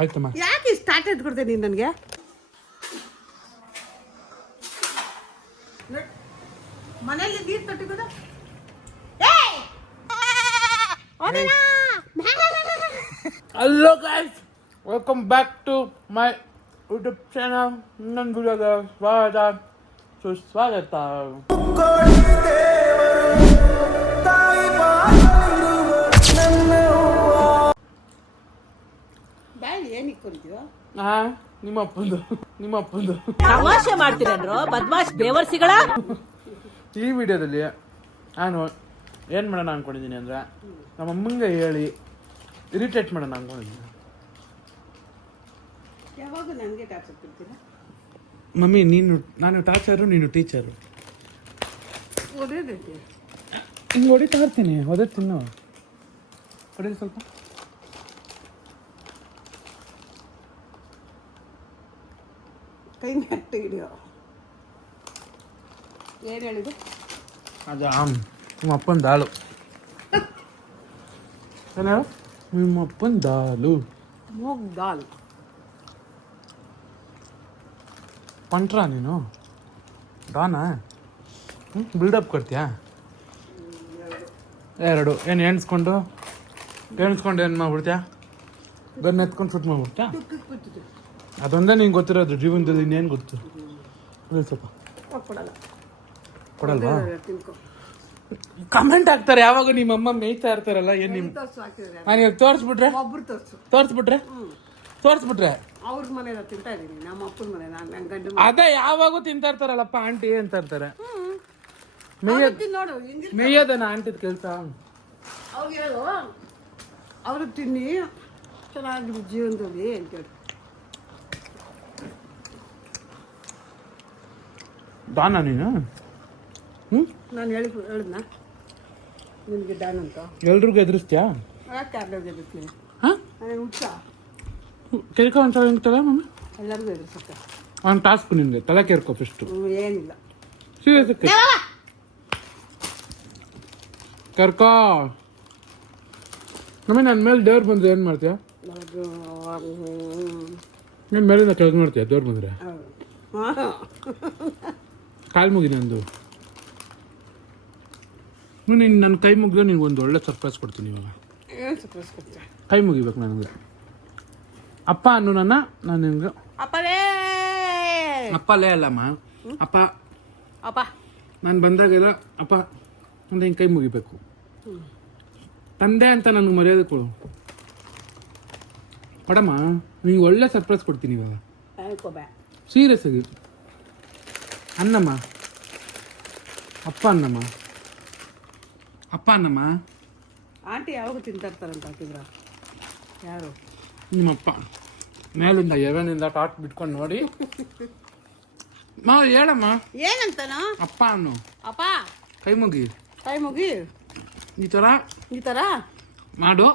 ಆಯ್ತಮ್ಮ. ಯಾಕೆ ಸ್ಟಾರ್ಟ್ ಎತ್ಕೊಡ್ತೇ ನೀನು ನನಗೆ? ಮನೇಲಿ ನೀರು ತೊಟ್ಟಿಗೋದ hello guys, welcome back to my YouTube channel. ನನ್ನ ವಿಡಿಯೋದ ಸ್ವಾಗತ ಸುಸ್ವಾಗತ. ಬಾಯಿ ಏನಿಗೆ ಕೊಡ್ತೀವ? ನಿಮ್ಮ ಅಪ್ಪಂದು ತಮಾಷೆ ಮಾಡ್ತೀರೇನ್ರೋ ಬದ್ಮಾಶ್ ಬೇವರ್ಸಿಗಳ. ಈ ವಿಡಿಯೋದಲ್ಲಿ ನಾನು ಏನು ಮಾಡೋಣ ಅಂದ್ಕೊಂಡಿದ್ದೀನಿ ಅಂದರೆ, ನಮ್ಮ ಅಮ್ಮಂಗೆ ಹೇಳಿ ಇರಿಟೇಟ್ ಮಾಡೋಣ ಅಂದ್ಕೊಂಡಿದ್ದೀನಿ. ಯಾವಾಗ ನನಗೆ ಟಾರ್ಚರ್ ಕೊಡ್ತೀರಾ? ಮಮ್ಮಿ, ನಾನು ಟಾರ್ಚರು, ನೀನು ಟೀಚರು. ಓದೋದೈತಿ ಹಿಂಗೆ ಹೊಡಿತಾ ಇರ್ತೀನಿ, ಹೊಡೆ ತಿನ್ನು. ಹೊಡೆದು ಸ್ವಲ್ಪ. ಕೈ ನೆಟ್ಟು ಹಿಡಿಯೋ. ಏನು ಹೇಳಿದೆ? ಅದು ನಿಮ್ಮ ಅಪ್ಪನ ದಾಲು. ಏನ ನಿಮ್ಮ ಅಪ್ಪನ ದಾಲು? ಮೂಗ್ ದಾಲ್. ಪಂಟ್ರಾ ನೀನು? ಡಾನಾ? ಬಿಲ್ಡಪ್ ಕೊಡ್ತೀಯಾ? ಎರಡು ಏನು ಎಣಿಸ್ಕೊಂಡು ಏನು ಮಾಡ್ಬಿಡ್ತೀಯಾ? ಗನ್ ಎತ್ಕೊಂಡು ಶೂಟ್ ಮಾಡ್ಬಿಡ್ತೀಯಾ? ಅದೊಂದೇ ನಿಂಗೆ ಗೊತ್ತಿರೋದು ಜೀವನದಲ್ಲಿ, ಇನ್ನೇನು ಗೊತ್ತು? ಸ್ವಲ್ಪ ಕೊಡಲ್ವಾ? ಕಮೆಂಟ್ ಹಾಕ್ತಾರೆ ಯಾವಾಗ ನಿಮ್ಮಮ್ಮ ಮೇಯ್ತಾ ಇರ್ತಾರಲ್ಲ, ಏನು ನಿಮ್ಮ ನಾನು ಇವಾಗ ತೋರಿಸ್ಬಿಟ್ರೆ ಅವ್ರ ಮನೆ ತಿಂತಾ ಇದ್ದೀನಿ, ನಮ್ಮ ಅಪ್ಪನ ಮನೆ. ನಾನು ಗಂಡು ಅದೇ ಯಾವಾಗೂ ತಿಂತಾ ಇರ್ತಾರಲ್ಲಪ್ಪ ಆಂಟಿ ಅಂತ ಇರ್ತಾರೆ. ನೋಡು ಮೇಯ್ಯೋದನ ಆಂಟಿದ್ ಕೆಲಸ. ಅವ್ರಿಗಿರೋದು ಅವರು ತಿನ್ನಿ ಚೆನ್ನಾಗಿದೆ ಜೀವನದಲ್ಲಿ ಅಂತೇಳಿ. ದಾನ ನೀನು? ನಾನು ಹೇಳಿದ್ನ ನಿನಗೆ ಡಾನ್ ಅಂತ? ಎಲ್ರಿಗೂ ಎದುರಿಸ್ತೀಯಾ? ಯಾಕೆ ಯಾರ್ಯಾರಿಗೆ ಎದುರ್ತೀನಿ? ಹಾಂ, ನನಗೆ ಹುಚ್ಚ. ಕೆರ್ಕೊ ಅಂತ ಹೇಳ್ತಲ್ಲ ಮಮ್ಮಿ. ಎಲ್ಲರಿಗೂ ಎದುರಿಸುತ್ತೆ. ಒಂದು ಟಾಸ್ಕ್ ನಿನಗೆ, ತಲೆ ಕೆರ್ಕೊ ಫಸ್ಟು. ಏನಿಲ್ಲ, ಸೀರಿಯಸ್ ಕರ್ಕೊ. ಮಮ್ಮಿ, ನನ್ನ ಮೇಲೆ ದೇವ್ರು ಬಂದರೆ ಏನು ಮಾಡ್ತೀಯಾ? ನಿನ್ನ ಮೇಲಿಂದ ಕೆಳಗೆ ಮಾಡ್ತೀಯಾ ದೇವ್ರು ಬಂದರೆ? ಕಾಲು ಮುಗಿ ನಂದು. ನೀನು ನನ್ನ ಕೈ ಮುಗಿದ್ರೆ ನಿನ್ಗೊಂದು ಒಳ್ಳೆ ಸರ್ಪ್ರೈಸ್ ಕೊಡ್ತೀನಿ ಇವಾಗ. ಏನು ಸರ್ಪ್ರೈಸ್ ಕೊಡ್ತೀಯ? ಕೈ ಮುಗಿಬೇಕು ನನಗೆ. ಅಪ್ಪ ಅನ್ನು ನಾನು ನಿನ್ಗೆ ಅಪ್ಪಲೇ ಅಲ್ಲಮ್ಮ, ಅಪ್ಪ ಅಪ್ಪ. ನಾನು ಬಂದಾಗೆಲ್ಲ ಅಪ್ಪ ಅಂತ ಹಿಂಗೆ ಕೈ ಮುಗಿಬೇಕು. ತಂದೆ ಅಂತ ನನಗೆ ಮರ್ಯಾದೆ ಕೊಡು ಕೊಡಮ್ಮ. ನಿಂಗೆ ಒಳ್ಳೆ ಸರ್ಪ್ರೈಸ್ ಕೊಡ್ತೀನಿ ಇವಾಗ. ಸೀರಿಯಸ್ ಆಗಿ ಅನ್ನಮ್ಮ. ಅಪ್ಪ ಅನ್ನಮ್ಮ. ಆಂಟಿ ಯಾವಾಗ ತಿಂತಾ ಇರ್ತಾರಂತ ಹಾಕಿದ್ರ? ಯಾರು? ನಿಮ್ಮಪ್ಪ ಮೇಲಿಂದ ಎವನಿಂದ ಟಾಟ್ ಬಿಟ್ಕೊಂಡು ನೋಡಿ. ಹೇಳಮ್ಮ ಏನಂತಾನ? ಅಪ್ಪ ಅನ್ನು. ಅಪ್ಪ ಕೈ ಮುಗಿ. ಈ ಥರ ಮಾಡು.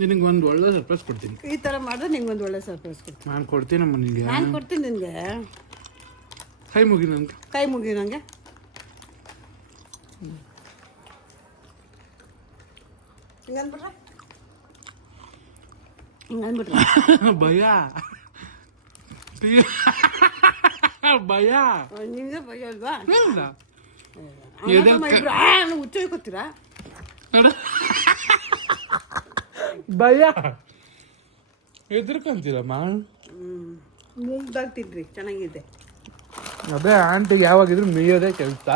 ನಿನಗೆ ಒಂದು ಒಳ್ಳೆ ಸರ್ಪ್ರೈಸ್ ಕೊಡ್ತೀನಿ. ಈ ಥರ ಮಾಡಿದ್ರೆ ನಿಂಗೊಂದು ಒಳ್ಳೆ ಸರ್ಪ್ರೈಸ್ ಕೊಡ್ತೀನಿ. ನಾನು ಕೊಡ್ತೀನಮ್ಮ ನಿನಗೆ. ನಾನು ಕೊಡ್ತೀನಿ ನಿನಗೆ. ಕೈ ಮುಗಿ ನನಗೆ. ಕೈ ಮುಗಿ ನನಗೆ. ಹಿಂಗನ್ಬಿಟ್ರೆ ಭಯ ನಿಮಗೆ ಭಯ ಅಲ್ವಾ? ಎದೆ ಹುಚ್ಚ ಹೋಗ್ತೀರಾ? ಭಯ ಎದುರ್ಕೊಂತೀರಮ್ಮ. ಮೂಗ್ದಾಗ ತಿನ್ರಿ, ಚೆನ್ನಾಗಿದೆ. ಅದೇ ಆಂಟಿಗೆ ಯಾವಾಗಿದ್ರು ಮೇಯೋದೇ ಕೆಲಸ.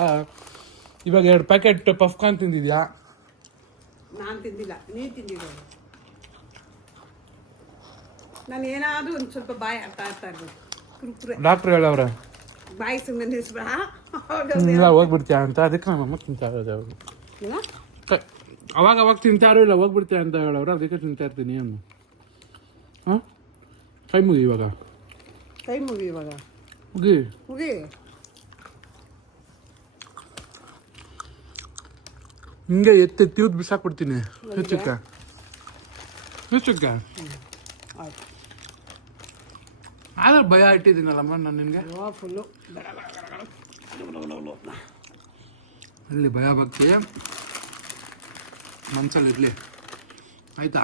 ಇವಾಗ 2 ಪ್ಯಾಕೆಟ್ ಪಫ್ಕಾರ್ನ್ ತಿಂದಿದ್ಯಾ? ನಾನು ತಿಂದಿಲ್ಲ, ನೀನು ತಿಂದಿರೋದು. ನಾನು ಏನಾದರೂ ಒಂದು ಸ್ವಲ್ಪ ಬಾಯಿ ಅರ್ಥ ಆಗ್ತಾ ಇರ್ಬೋದು. ಕುರುಕುರೆ ಡಾಕ್ಟ್ರು ಹೇಳವ್ರೆ ಬಾಯಿ ಸುಮ್ಮನೆ ನಿಲ್ಲಿಸ್ಬೇಡ, ಇಲ್ಲ ಹೋಗ್ಬಿಡ್ತೀಯ ಅಂತ. ಅದಕ್ಕೆ ನಮ್ಮಮ್ಮ ತಿಂತಾ ಇರೋದು. ಅವಾಗ ತಿಂತಾರೋ ಇಲ್ಲ ಹೋಗ್ಬಿಡ್ತೀಯ ಅಂತ ಹೇಳವ್ರೆ, ಅದಕ್ಕೆ ತಿಂತಾ ಇರ್ತೀನಿ. ಅನ್ನು ಹಾಂ, ಕೈ ಮುಗಿ ಇವಾಗ. ಕೈ ಮುಗಿ ಇವಾಗ. ಮುಗಿ. ಹಿಂಗೆ ಎತ್ತಿ ಯೂದ್ ಬಿಸಾಕ್ಬಿಡ್ತೀನಿ. ಹೆಚ್ಚಕ್ಕೆ ಆದ್ರೆ ಭಯ ಇಟ್ಟಿದ್ದೀನಲ್ಲಮ್ಮ ನಾನು ನಿನಗೆ. ಫುಲ್ಲು ಅಲ್ಲಿ ಭಯ ಭಕ್ತಿ ಮನ್ಸಲ್ಲಿ ಇರಲಿ, ಆಯ್ತಾ?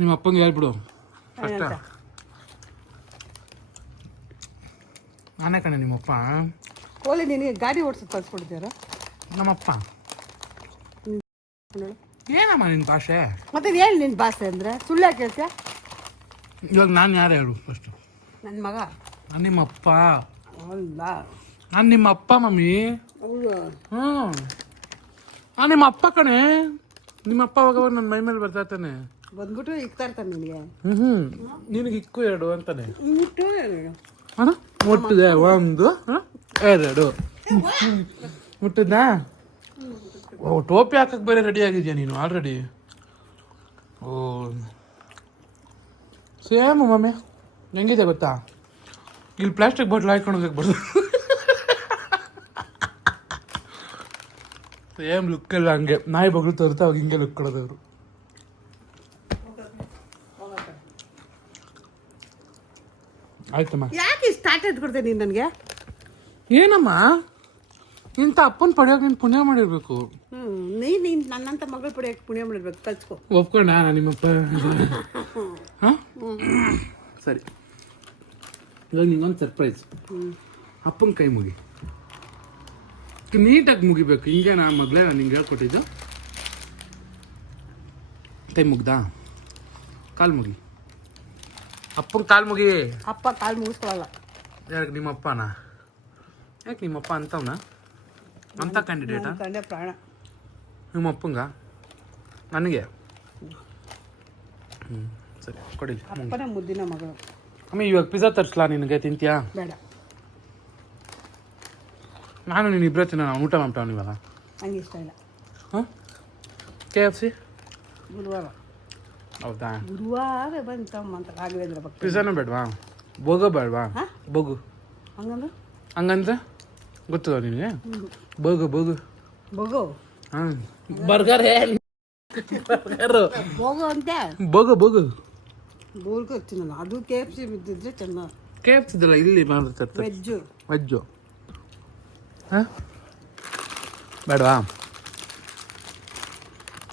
ನಿಮ್ಮ ಅಪ್ಪಂಗೆ ಹೇಳ್ಬಿಡು ಫಸ್ಟ್. ಏನಂತ? ನಾನೇ ಕಣೆ ನಿಮ್ಮಪ್ಪ. ಓಲಿ ನಿನಗೆ ಗಾಡಿ ಓಡಿಸೋದು ಕಳ್ಸ್ಕೊಡ್ತೀರ? ನಮ್ಮಪ್ಪ. ಏನಮ್ಮ ನಿನ್ನ ಭಾಷೆ? ಮತ್ತೆ ಹೇಳಿ ನಿನ್ನ ಭಾಷೆ ಅಂದರೆ ಸುಳ್ಳು ಯಾಕೆ ಹೇಳ್ತೀಯ? ಇವಾಗ ನಾನು ಯಾರು ಹೇಳು ಫಸ್ಟು? ನನ್ನ ಮಗ. ನಾನು ನಿಮ್ಮಪ್ಪ. ಅಲ್ಲ. ನಾನು ನಿಮ್ಮ ಅಪ್ಪ ಮಮ್ಮಿ. ಹೌದು. ಹ್ಞೂ ನಾನು ನಿಮ್ಮ ಅಪ್ಪ ಕಣೆ. ನಿಮ್ಮಪ್ಪ ಅವಾಗ ನನ್ನ ಮೈ ಮೇಲೆ ಬರ್ತಾ ಇರ್ತಾನೆ. ಬಂದ್ಬಿಟ್ಟು ಇಕ್ತಾ ಇರ್ತಾನೆ ನಿನಗೆ. ನಿನಗೆ ಇಕ್ಕು ಎರಡು ಅಂತಾನೆ. ಮುಟ್ಟು ಅಣ್ಣ ಮುಟ್ಟಿದೆ 1 2 ಮುಟ್ಟಿದ್ನಾ? ಓ ಟೋಪಿ ಹಾಕಕ್ಕೆ ಬೇರೆ ರೆಡಿ ಆಗಿದ್ಯಾ ನೀನು ಆಲ್ರೆಡಿ? ಓ ಸೇಮ್ ಮಮ್ಮಿ ಹೆಂಗಿದೆ ಗೊತ್ತಾ? ಇಲ್ಲಿ ಪ್ಲಾಸ್ಟಿಕ್ ಬಾಟ್ಲ್ ಹಾಕೊಂಡು ಹೋಗಕ್ಕೆ ಬರ್ದು ಸೇಮ್ ಲುಕ್ ಎಲ್ಲ ಹಂಗೆ. ನಾಯಿ ಬಗ್ಳು ತೋರ್ತಾ ಅವಾಗ ಹಿಂಗೆ ಲುಕ್ ಕೊಡೋದವ್ರು. ಆಯ್ತಮ್ಮ. ಯಾಕೆ ಸ್ಟಾರ್ಟ್ ಎತ್ಕೊಡ್ತೇನೆ ನೀನು ನನಗೆ? ಏನಮ್ಮ ಇಂಥ ಅಪ್ಪನ ಪಡೆಯೋಕೆ ನೀನು ಪುಣ್ಯ ಮಾಡಿರ್ಬೇಕು. ನೀನು ನನ್ನಂತ ಮಗಳು ಪಡೆಯೋಕೆ ಪುಣ್ಯ ಮಾಡಿರ್ಬೇಕು. ಕಲ್ಸ್ಕೊ. ಒಪ್ಕೊಂಡ ನಾನು ನಿಮ್ಮಪ್ಪ? ಹಾಂ ಸರಿ. ಇವಾಗ ನಿಂಗೊಂದು ಸರ್ಪ್ರೈಸ್. ಅಪ್ಪನ ಕೈ ಮುಗಿ, ನೀಟಾಗಿ ಮುಗಿಬೇಕು. ಹಿಂಗೆ ನಾನು ಮೊದಲೇ ನಿಂಗೆ ಹೇಳ್ಕೊಟ್ಟಿದ್ದು. ಕೈ ಮುಗ್ದಾ? ಕಾಲು ಮುಗಿ. ಅಪ್ಪನ ಕಾಲು ಮುಗಿ. ಅಪ್ಪ ಕಾಲು ಮುಗಿಸ್ಕೊಳ್ಳಲ್ಲ. ಯಾಕೆ ನಿಮ್ಮಪ್ಪನ? ಯಾಕೆ ನಿಮ್ಮಪ್ಪ ಅಂತವನ? ಅಂತ ಕ್ಯಾಂಡಿಡೇಟಾ? ಕಂಡೆ ಪ್ರಾಣ. ನಿಮ್ಮ ಅಪ್ಪಂಗ ನನಗೆ? ಸರಿ ಕೊಡಿಲಿ. ಅಪ್ಪನ ಮುದ್ದಿನ ಮಗಳು. ಅಮ್ಮ ಇವಾಗ ಪಿಜ್ಜಾ ತರಿಸ್ಲಾ ನಿನಗೆ? ತಿಂತೀಯಾ? ಬೇಡ. ನಾನು ನೀನು ಇಬ್ಬರೇ ತಿನ್ನೋಣ. ಊಟ ಮಾಡ್ತಾವ ಇವಾಗ? ಹಂಗೆ ಇಷ್ಟ ಇಲ್ಲ. ಹಾಂ KFC ಗುರುವಾರ. ಹೌದಾ? ಗುರುವಾರ ಬಂತಮ್ಮ ಅಂತ ರಾಘವೇಂದ್ರ ಭಕ್ತ. ಪಿಜ್ಜಾನೂ ಬೇಡವಾ? ಬೋಗೋ ಬೇಡವಾ? ಬೋಗು ಹಂಗಂದ್ರೆ ಹಂಗಂದ್ರೆ ಗೊತ್ತದ ನಿನಗೆ? ಬೋಗು ಬೋಗು ಬೋಗೋ. ಹಾಂ ಬರ್ಗರ್ ಬರ್ಗರು ಬೋಗೋ ಅಂತೆ. ಬೋಗು ಬೋಗು ಬೋರ್ಗೋ ತಿನ್ನಲ್ಲ. ಅದು KFC ಬಿದ್ದಿದ್ರೆ ಚೆನ್ನ. KFC ಇದಲ್ಲ ಇಲ್ಲಿ ಮಾಡ್ತಾರೆ ವೆಜ್ಜು. ವೆಜ್ಜು. ಹಾಂ ಬೇಡವಾ?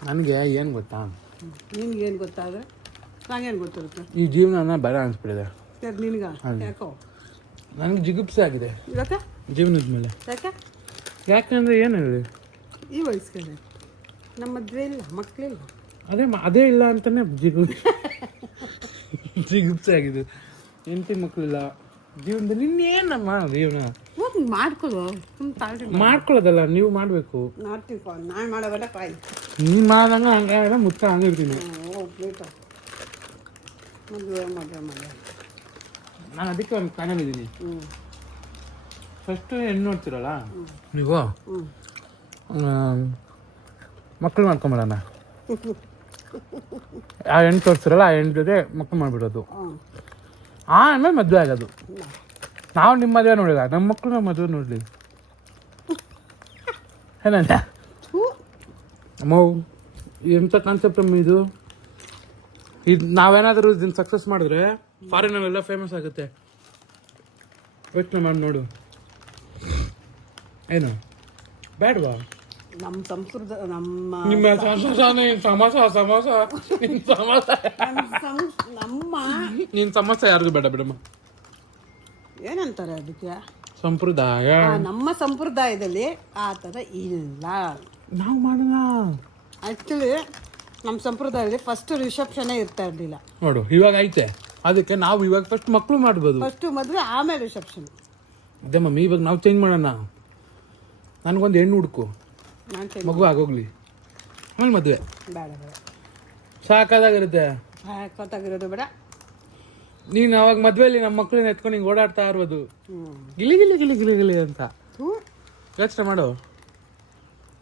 ನನಗೆ ಏನು ಗೊತ್ತಾ? ನಿನ್ಗೇನು ಗೊತ್ತಾದ್ರೆ ನಂಗೇನು ಗೊತ್ತಿರುತ್ತೆ? ಈ ಜೀವನ ಬೇಡ ಅನಿಸ್ಬಿಟ್ಟಿದೆ ಸರಿ ನಿನ್ಗ ಯಾಕೋ? ನನಗೆ ಜಿಗುಪ್ಸೆ ಆಗಿದೆ ಯಾಕೆ? ಜೀವನದ ಮೇಲೆ. ಯಾಕೆ? ಯಾಕೆಂದ್ರೆ ಏನು ಹೇಳಿ, ಈ ವಯಸ್ಸಿಗೆ ನಮ್ಮ ಮದುವೆ ಇಲ್ಲ, ಮಕ್ಕಳಿಲ್ಲ. ಅದೇ ಇಲ್ಲ ಅಂತಾನೆ ಜಿಗುಪ್ಸೆ ಆಗಿದೆ. ಹೆಂಡತಿ ಮಕ್ಕಳಿಲ್ಲ ಜೀವನದಲ್ಲಿ. ಇನ್ನೇನಮ್ಮ ಜೀವನ? ಹೋಗಿ ಮಾಡ್ಕೊಳ್ಳೋ. ಮಾಡ್ಕೊಳ್ಳೋದಲ್ಲ, ನೀವು ಮಾಡಬೇಕು. ನಾನು ಮಾಡೋಬೇಡ ಕಾಯಿ. ನೀನು ಮಾಡ್ದಂಗೆ ಹಂಗೆ ಮುತ್ತ ಹಂಗಿರ್ತೀನಿ. ಪ್ಲೇಟ ಮದುವೆ ಮದುವೆ ಮದುವೆ. ನಾನು ಅದಕ್ಕೆ ಒಂದು ಪ್ಯಾನಲ್ ಇದ್ದೀನಿ. ಫಸ್ಟು ಹೆಣ್ಣು ನೋಡ್ತಿರಲ್ಲ ನೀವು, ಮಕ್ಕಳು ಮಾಡ್ಕೊಂಬಿಡೋಣ. ಆ ಹೆಣ್ಣು ತೋರಿಸ್ತಿರಲ್ಲ ಆ ಹೆಣ್ಣು ಜೊತೆ ಮಕ್ಕಳು ಮಾಡಿಬಿಡೋದು. ಆಮೇಲೆ ಮದುವೆ ಆಗೋದು. ನಾವು ನಿಮ್ಮ ಮದುವೆ ನೋಡಿಲ್ಲ, ನಮ್ಮ ಮಕ್ಕಳು ನಮ್ಮ ಮದುವೆ ನೋಡಲಿ. ಏನಂತ ಅಮ್ಮ ಎಂಥ ಕಾನ್ಸೆಪ್ಟ್ ಅಮ್ಮ ಇದು? ನಾವೇನಾದರೂ ಇದನ್ನ ಸಕ್ಸಸ್ ಮಾಡಿದ್ರೆ ಫಾರಿನಲ್ಲೆಲ್ಲ ಫೇಮಸ್ ಆಗುತ್ತೆ. ಯೋಚನೆ ಮಾಡಿ ನೋಡು. ಏನು ಬೇಡವಾ? ನಮ್ಮ ಸಂಸ್ಕೃತ ನಮ್ಮ ನಿನ್ನ ಸಮಸ್ಯೆ ಯಾರಿಗೂ ಬೇಡ ಬಿಡಮ್ಮ. ಏನಂತಾರೆ ಅದಕ್ಕೆ? ಸಂಪ್ರದಾಯ. ನಮ್ಮ ಸಂಪ್ರದಾಯದಲ್ಲಿ ಆ ಥರ ಇಲ್ಲ. ನಾವು ಮಾಡೋಣ. ಆ್ಯಕ್ಚುಲಿ ನಮ್ಮ ಸಂಪ್ರದಾಯದಲ್ಲಿ ಫಸ್ಟ್ ರಿಸೆಪ್ಷನ್ನೇ ಇರ್ತಾ ಇರಲಿಲ್ಲ. ನೋಡು ಇವಾಗ ಐತೆ. ಅದಕ್ಕೆ ನಾವು ಇವಾಗ ಫಸ್ಟ್ ಮಕ್ಕಳು ಮಾಡ್ಬೋದು. ಫಸ್ಟು ಮದುವೆ ಆಮೇಲೆ ರಿಸೆಪ್ಷನ್. ಅದೇ ಮಮ್ಮಿ ಇವಾಗ ನಾವು ಚೇಂಜ್ ಮಾಡೋಣ. ನನಗೊಂದು ಹೆಣ್ಣು ಹುಡುಕು, ಮಗು ಆಗೋಗ್ಲಿ, ಆಮೇಲೆ ಮದುವೆ. ಬೇಡ ಬೇಡ, ಸಾಕಾಗಿರುತ್ತೆ. ಗೊತ್ತಾಗಿರೋದು ಬೇಡ. ನೀನು ಅವಾಗ ಮದುವೆಯಲ್ಲಿ ನಮ್ಮ ಮಕ್ಕಳನ್ನ ಎತ್ಕೊಂಡು ಹಿಂಗೆ ಓಡಾಡ್ತಾ ಇರ್ಬೋದು, ಗಿಲಿ ಗಿಲಿ ಗಿಲಿ ಗಿಲಿ ಗಿಲಿ ಅಂತ. ಯೋಚನೆ ಮಾಡು.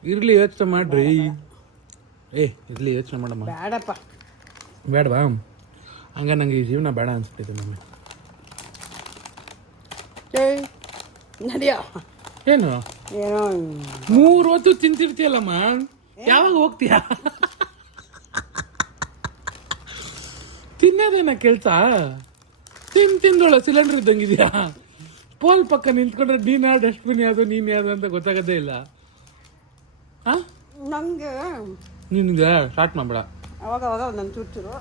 ಇರ್ಲಿ ಯೋಚನೆ ಮಾಡ್ರಿ. ಇರ್ಲಿ ಯೋಚನೆ ಮಾಡಮ್ಮ. ಬೇಡಪ್ಪ. ಬೇಡವಾ? ಹಂಗ ನಂಗೆ ಈ ಜೀವನ ಬೇಡ ಅನ್ಸ್ಬಿಟ್ಟಿದೆ ಮಮ್ಮಿ. ನಡಿಯೋ. ಏನು ಏನೋ 3 ಹೊತ್ತು ತಿಂತಿರ್ತೀಯಲ್ಲಮ್ಮ, ಯಾವಾಗ ಹೋಗ್ತೀಯ? ತಿನ್ನೋದೇನ ಕೆಲ್ಸ? ತಿಂದೋಳ ಸಿಲಿಂಡರ್ ಇದ್ದಂಗಿದ್ಯಾ? ಪೋಲ್ ಪಕ್ಕ ನಿಂತ್ಕೊಂಡ್ರೆ ನೀನು ಯಾರು ಡಸ್ಟ್ಬಿನ್ ಯಾವುದು ನೀನು ಯಾವುದು ಅಂತ ಗೊತ್ತಾಗೋದೇ ಇಲ್ಲ. ನಂಗೆ ನಿನಗೆ ಸ್ಟಾರ್ಟ್ ಮಾಡಬೇಡ. ಅವಾಗ ಒಂದೊಂದು ಚೂರು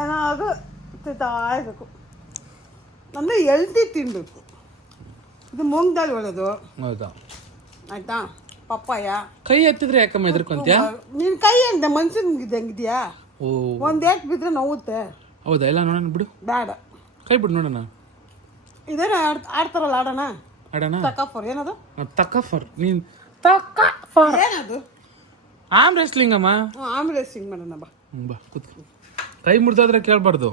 ಏನಾದ್ರು ತಿಂತಾ ಇರಬೇಕು. ಅಂದರೆ ಎಲ್ದಿ ತಿನ್ನಬೇಕು. ಇದು ಮೂಂಗ್ ದಾಲ್ ಒಳ್ಳೆಯದು. ಹೌದಾ? ಆಯಿತಾ? ಪಪ್ಪಾಯ. ಕೈ ಎತ್ತಿದ್ರೆ ಯಾಕಮ್ಮ ಹೆದರ್ಕೊಂತೀಯ? ನಿನ್ನ ಕೈ ಅಂತ ಮನ್ಸಿಗೆ ಹೆಂಗಿದ್ಯಾ? ಓ, ಒಂದು ಏಟ್ ಬಿದ್ದರೆ ನೋವುತ್ತೆ. ಹೌದಾ? ಎಲ್ಲ ನೋಡೋಣ ಬಿಡು. ಬೇಡ, ಕೈ ಬಿಡು ನೋಡೋಣ. ಇದೇನ ಆಡ್ತಾರಲ್ಲ ಆಡೋಣ. ಆಡೋಣ. ತಕಫರ್ ಏನದು? ತಕಫರ್. ನೀನು ತಕಫರ್ ಏನದು? ಆರ್ಮ್ ರೆಸ್ಲಿಂಗ್ ಅಮ್ಮ. ಆಮೇಲೆ ಸಿಂಗ್ ಮಾಡೋಣ ಬಾ. ಬಾ ಕೂತ್ಕೊ. ಕೈ ಮುರಿದಾದ್ರೆ ಕೇಳಬಾರ್ದು.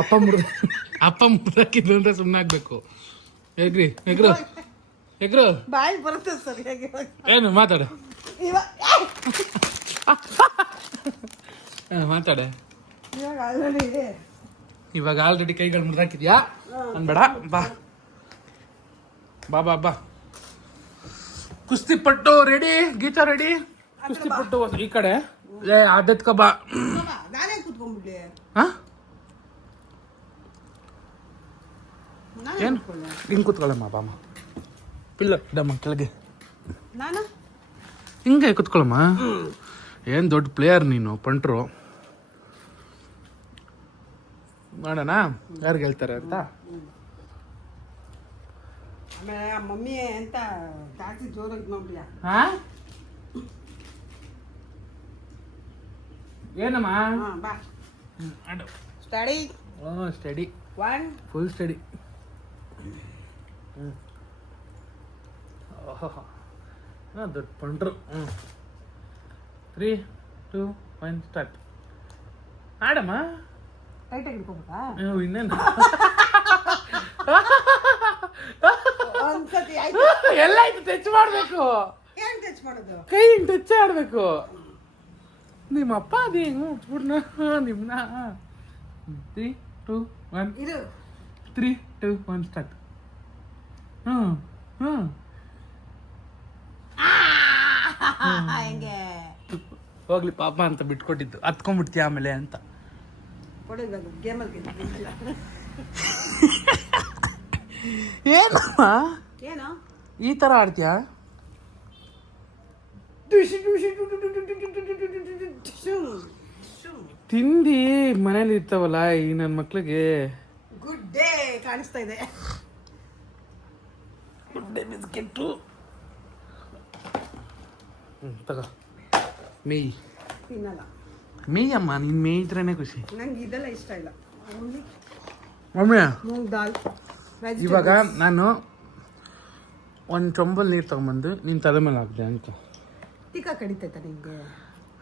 ಅಪ್ಪ ಮುರಿದಾಕಿದ್ದು ಅಂತ ಸುಮ್ಮನೆ ಆಗ್ಬೇಕು. ಎಗ್ರಿ ಎಗ್ರು ಎಗ್ರು ಬಾಯಿ ಬರುತ್ತೆ ಸರಿಯಾಗಿ. ಏನು ಮಾತಾಡ, ಮಾತಾಡ. ಇವಾಗ ಆಲ್ರೆಡಿ ಕೈಗಳು ಮುರಿದಾಕಿದ್ಯಾ ಅನ್ಬೇಡ. ಬಾ ಬಾ ಬಾ ಬಾ. ಕುಸ್ತಿ ಪಟ್ಟು ರೆಡಿ, ಗೀತಾ ರೆಡಿ. ಕುಸ್ತಿ ಪಟ್ಟು ಈ ಕಡೆ ಆದತ್ಕ ಬಾ. ನಾನೇ ಕೂತ್ಕೊಂಡ್ಬಿಡ್ಲಿ. ಏನು ಹಿಂಗೆ ಕೂತ್ಕೊಳ್ಳಮ್ಮ ಬಾಮ್ಮ. ಪಿಲ್ಲ ಇಡಮ್ಮ ಕೆಳಗೆ. ನಾನು ಹಿಂಗೆ ಕೂತ್ಕೊಳ್ಳಮ್ಮ. ಏನು ದೊಡ್ಡ ಪ್ಲೇಯರ್ ನೀನು, ಪಂಟ್ರು. ಮಾಡೋಣ ಯಾರು ಗೆಲ್ತಾರೆ ಅಂತ. ಆಮೇಲೆ ಮಮ್ಮಿ ಅಂತ ಜಾಸ್ತಿ ಜೋರಾಗಿ ನೋಡ್ಬಿಯ. ಏನಮ್ಮ? ಬಾ. ಆಡು. ಸ್ಟಡಿ. ಸ್ಟಡಿ. 1 full study. ದೊಡ್ಡ ಪಂಟ್ರು. 3, 2, 1 ಸ್ಟಾರ್ಟ್. ಆಡಮ್ಮ. ಟೈಟಾಗಿ ಹಿಡ್ಕೊಬೇಕಾ? ಇನ್ನೇನು ಒಂದ್ಸತಿ ಆಯ್ತು. ಎಲ್ಲ ಆಯ್ತು. ಟಚ್ ಮಾಡಬೇಕು. ಏನು ಟಚ್ ಮಾಡೋದು? ಕೈ ಹಿಂಗೆ ಟಚ್ ಆಡಬೇಕು. ನಿಮ್ಮ ಅಪ್ಪ ಅದು ಹೆಂಗೆ ಉಟ್ಬಿಡ್ನ ನಿಮ್ಮನ್ನ. 3, 2, 1 ಇದು 3, 2, 1 ಸ್ಟಾರ್ಟ್. ಹೆಂಗೆ ಹೋಗ್ಲಿ ಪಾಪ ಅಂತ ಬಿಟ್ಕೊಟ್ಟಿದ್ದು. ಹತ್ಕೊಂಡ್ಬಿಡ್ತೀಯ ಆಮೇಲೆ ಅಂತ. ಕೊಡೋದು ಗೇಮಲ್ಲಿ ಏನಮ್ಮ ಏನು ಈ ಥರ ಆಡ್ತೀಯಾ? ತಿಂಡಿ ಮನೇಲಿ ಇರ್ತಾವಲ್ಲ ಈ ನನ್ನ ಮಕ್ಳಿಗೆ. ಗುಡ್ ಡೇ ಕಾಣಿಸ್ತಾ ಇದೆ. Good day biscuit. ತಗೋ ಮೇಯ್. ತಿನ್ನಲ್ಲ. ಮೇಯಮ್ಮ, ನೀನು ಮೇಯ್ದ್ರೇನೆ ಖುಷಿ. ನಂಗೆ ಇದೆಲ್ಲ ಇಷ್ಟ ಇಲ್ಲ. ಮಮ್ಮಿ ಮೂಂಗ್ ದಾಲ್. ಇವಾಗ ನಾನು ಒಂದು ಚೊಂಬಲ್ ನೀರು ತಗೊಂಬಂದು ನಿನ್ನ ತಲೆ ಮೇಲೆ ಹಾಕಿದೆ ಅಂತ. ಟಿಕ್ಕ ಕಡಿತೈತ ನಿನಗೆ?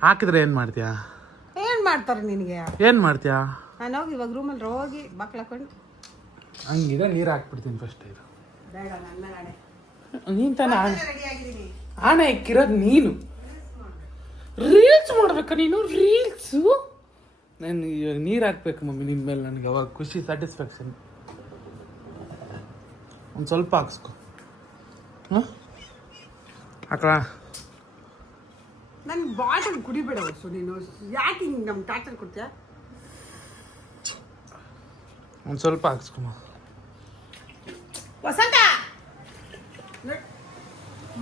ಹಾಕಿದ್ರೆ ಏನು ಮಾಡ್ತೀಯಾ? ಏನು ಮಾಡ್ತಾರೆ ನಿನಗೆ? ಏನು ಮಾಡ್ತೀಯಾ? ನಾನು ಹೋಗಿ ಇವಾಗ ರೂಮಲ್ಲಿ ಹೋಗಿ ಬಾಕ್ಲು ಹಾಕೊಂಡು ಹಂಗಿದೆ ನೀರು ಹಾಕ್ಬಿಡ್ತೀನಿ ಫಸ್ಟ್. ಇದು ಬೇಡ, ನನ್ನ ಆಣೆ. ನೀನು ತಾನೇ ರೆಡಿ ಆಗಿದ್ದೀನಿ. ಆಣೆ ಇಕ್ಕಿರೋದು ನೀನು. ರೀಲ್ಸ್ ಮಾಡ್ಬೇಕಾ ನೀನು? ರೀಲ್ಸು ನಾನು ಇವಾಗ ನೀರು ಹಾಕ್ಬೇಕು ಮಮ್ಮಿ ನಿನ್ನ ಮೇಲೆ. ನನಗೆ ಅವಾಗ ಖುಷಿ, ಸ್ಯಾಟಿಸ್ಫ್ಯಾಕ್ಷನ್. ಒಂದು ಸ್ವಲ್ಪ ಹಾಕ್ಸ್ಕೊ. ಹಾಕಳ. ನನ್ನ ಬಾಟಲ್ ಕುಡಿಬೇಡ ಹೊಸು ನೀನು. ಯಾಕೆ ಹಿಂಗೆ ನಮ್ಮ ಟಾರ್ಚರ್ ಕೊಡ್ತೀಯಾ? ಒಂದು ಸ್ವಲ್ಪ ಹಾಕ್ಸ್ಕೊಮ್ಮ. ವಸಂತ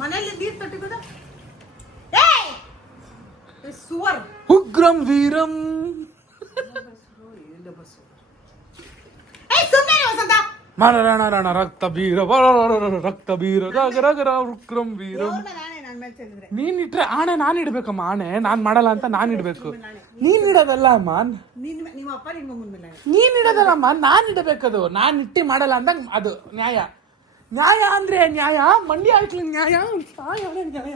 ಮನೇಲಿ ನೀರು ತೊಟ್ಟಿಗೋದ ಸುವರ್. ಉಗ್ರಂ ವೀರಂ. ಮರಣ ರಣ ರಕ್ತ ಬೀರ ರಕ್ತ ಬೀರ ರಗ ರಗ ಉಗ್ರಂ ವೀರಂ. ನೀನ್ ಇಟ್ರೆ ಆಣೆ ನಾನು ಇಡ್ಬೇಕಮ್ಮ. ಆಣೆ ನಾನ್ ಮಾಡಲ್ಲ ಅಂತ ನಾನು ಇಡ್ಬೇಕು. ನೀನ್ ಇಡೋದಲ್ಲ ಅಮ್ಮ. ನಿಮ್ಮಪ್ಪ ನಿಮ್ಮ ಮಮ್ಮನ ಮೇಲೆ ನೀನ್ ಇಡೋದಲ್ಲಮ್ಮ, ನಾನ್ ಇಡಬೇಕದು. ನಾನ್ ಇಟ್ಟಿ ಮಾಡಲ್ಲ ಅಂದಾಗ ಅದು ನ್ಯಾಯ. ನ್ಯಾಯ ಅಂದ್ರೆ ನ್ಯಾಯ. ಮಂಡ್ಯ ಆಯ್ತು ನ್ಯಾಯ. ನ್ಯಾಯ.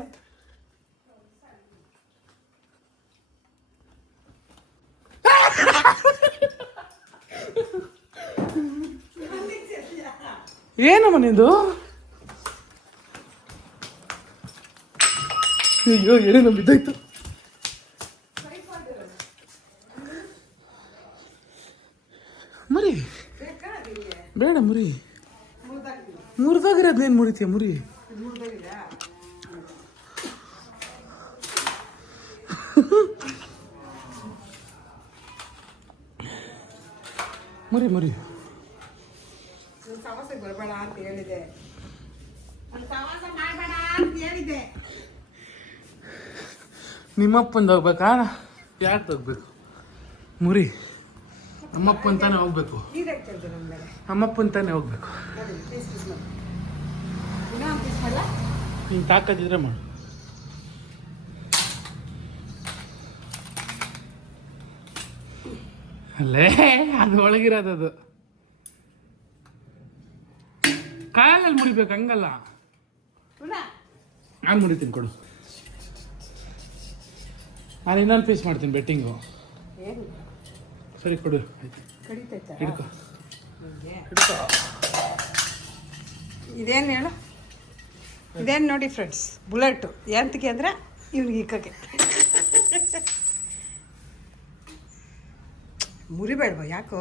ಏನಮ್ಮ ನಿಂದು? ಅಯ್ಯೋ ಏನೇನೋ ಬಿದ್ದಾಯ್ತು. ಮುರಿ ಬೇಡ, ಮುರಿ. ಮುರಿದಾಗಿರೋದೇನು ಮುರಿತೀಯ? ಮುರಿ. ಮುರಿ ಮುರಿ. ಸಮಸ್ಯೆ ಬರಬೇಡ ಅಂತ ಹೇಳಿದೆ. ಮಾಡಬೇಡ ಅಂತ ಹೇಳಿದೆ. ನಿಮ್ಮಪ್ಪಂದು ಹೋಗ್ಬೇಕಾ? ಯಾರ್ದು ಹೋಗ್ಬೇಕು? ಮುರಿ ನಮ್ಮಪ್ಪನ ತಾನೇ ಹೋಗ್ಬೇಕು, ನೀರಾಗಿ ಕೇಳ್ದೆ ನಮ್ಮ ಮೇಲೆ ನಮ್ಮಪ್ಪನ ತಾನೇ ಹೋಗ್ಬೇಕು. ನೋಡಿ ಪೀಸ್ ಪೀಸ್ ಮಾಡಿ ಇನ್ನೂ ಒಂದು ಪೀಸ್ ಮಾಡಲ್ಲ. ನೀನು ತಾಕತ್ತಿದ್ರೆ ಮಾಡು. ಅಲ್ಲೇ ಅದು ಒಳಗಿರೋದು, ಅದು ಕಾಲಲ್ಲಿ ಮುರಿಬೇಕು, ಹಂಗಲ್ಲ. ಪುನಃ ನಾನು ಮುರಿತೀನಿ ಕೊಡು. ನಾನು ಇನ್ನೊಂದು ಪೀಸ್ ಮಾಡ್ತೀನಿ ಬೆಟ್ಟಿಂಗು. ಏನು ಸರಿ ಕೊಡು, ಆಯ್ತು. ಕಡಿತೈತಾ ಹಿಡ್ಕೊ ನಿಮಗೆ? ಹಿಡ್ಕೊ. ಇದೇನು ಹೇಳು, ಇದೇನು ನೋಡಿ ಫ್ರೆಂಡ್ಸ್, ಬುಲೆಟು ಎಂತಕ್ಕೆ ಅಂದರೆ ಇವ್ನಿಗೆ ಇಕ್ಕಕ್ಕೆ. ಮುರಿಬೇಡ್ವಾ ಯಾಕೋ